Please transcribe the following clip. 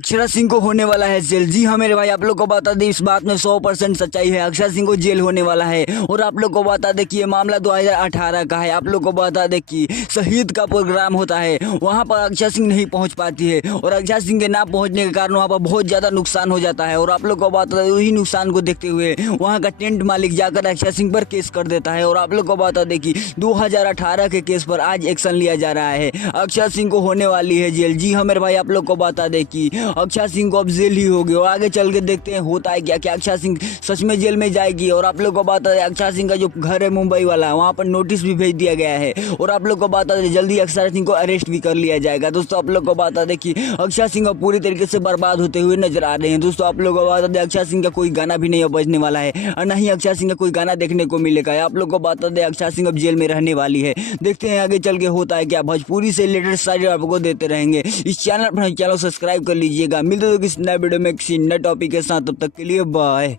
अक्षरा सिंह को होने वाला है जेल। जी हाँ मेरे भाई, आप लोग को बता दें इस बात में 100% सच्चाई है। अक्षरा सिंह को जेल होने वाला है। और आप लोग को बता दें कि ये मामला 2018 का है। आप लोग को बता दें कि शहीद का प्रोग्राम होता है, वहाँ पर अक्षरा सिंह नहीं पहुँच पाती है और अक्षरा सिंह के ना पहुँचने के कारण वहाँ पर बहुत ज़्यादा नुकसान हो जाता है। और आप लोग को बता दें वही नुकसान को देखते हुए वहाँ का टेंट मालिक जाकर अक्षरा सिंह पर केस कर देता है। और आप लोग को बता दें कि 2018 के केस पर आज एक्शन लिया जा रहा है। अक्षरा सिंह को होने वाली है जेल। जी हाँ मेरे भाई, आप लोग को बता दें कि अक्षरा सिंह को अब जेल ही होगी। और आगे चल के देखते हैं होता है क्या अक्षरा सिंह सच में जेल में जाएगी। और आप लोग को बता दें अक्षरा सिंह का जो घर है मुंबई वाला, वहाँ पर नोटिस भी भेज दिया गया है। और आप लोग को बता दें जल्दी अक्षरा सिंह को अरेस्ट भी कर लिया जाएगा। दोस्तों आप लोग को बता दें कि अक्षरा सिंह पूरी तरीके से बर्बाद होते हुए नजर आ रहे हैं। दोस्तों आप लोग को बता दें अक्षरा सिंह का कोई गाना भी नहीं बजने वाला है और न ही अक्षरा सिंह का कोई गाना देखने को मिलेगा। आप लोग को बता दें अक्षरा सिंह अब जेल में रहने वाली है। देखते हैं आगे चल के होता है क्या। भोजपुरी से रिलेटेड सारी आपको देते रहेंगे। इस चैनल पर सब्सक्राइब कर लीजिएगा। मिलते हैं किसी नए वीडियो में किसी नए टॉपिक के साथ। तब तक के लिए बाय।